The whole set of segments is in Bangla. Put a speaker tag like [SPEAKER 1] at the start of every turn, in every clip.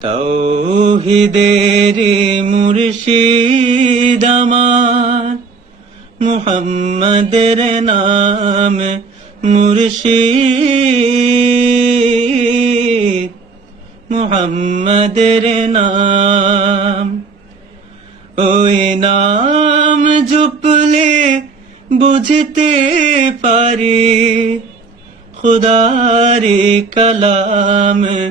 [SPEAKER 1] তৌহিদের মুর্শিদ আমার। মুহাম্মদের নাম মুর্শিদ। মুহাম্মদের নাম। ওই নাম জপলে বুঝতে পারি। খুদারি কালাম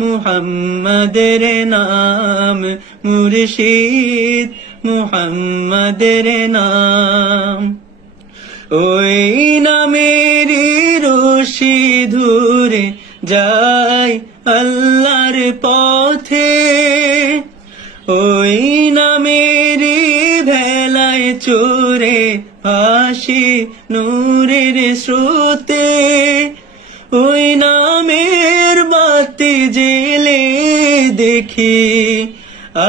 [SPEAKER 1] মুহাম্মদের নাম, মুর্শিদ মুহাম্মদের নাম। ওই নামের রশি ধরে যাই আল্লাহর পথে। ওই নামের ভেলায় চোরে ভাসি নূরের স্রোতে। ওই নামের বাতি জেলে দেখি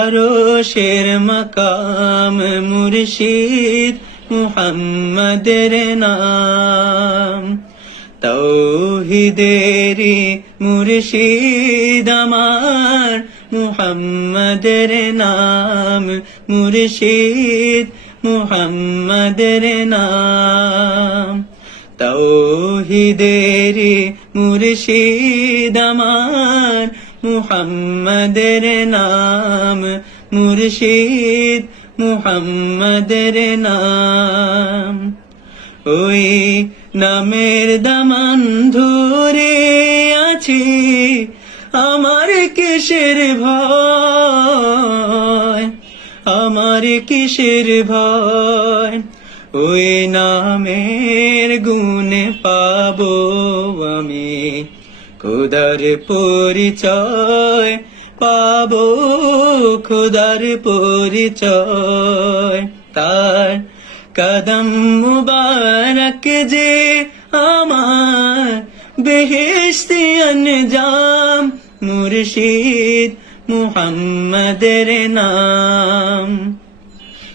[SPEAKER 1] আরও শের মকাম মুর্শিদ মুহাম্মদের নাম। তৌহিদেরি মুর্শিদ আমার মুহাম্মদের নাম, মুর্শিদ মুহাম্মদের নাম। তৌহিদেরি মুর্শিদ আমার, মুহাম্মদের নাম মুর্শিদ, মুহাম্মদের নাম। ওই নামের দামান ধরে আছি আমার কিসের ভয়, আমার কিসের ভয়। ওই নামের গুণে পাবো আমি। খুদার পরিচয় পাবো, খুদার পরিচয়। তার কদম মুবারক যে আমার বেহেশতি আনজাম, মুর্শিদ মুহাম্মদের নাম।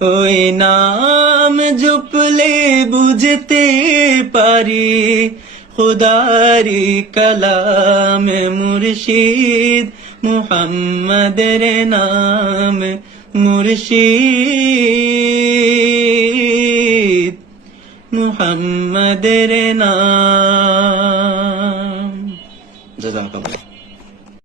[SPEAKER 1] ওই নাম জপলে বুঝতে পারি। খুদারি কালাম মুর্শিদ মুহাম্মদের নাম মুর্শিদ মুহাম্মদের নাম। জাজাকাল্লাহ।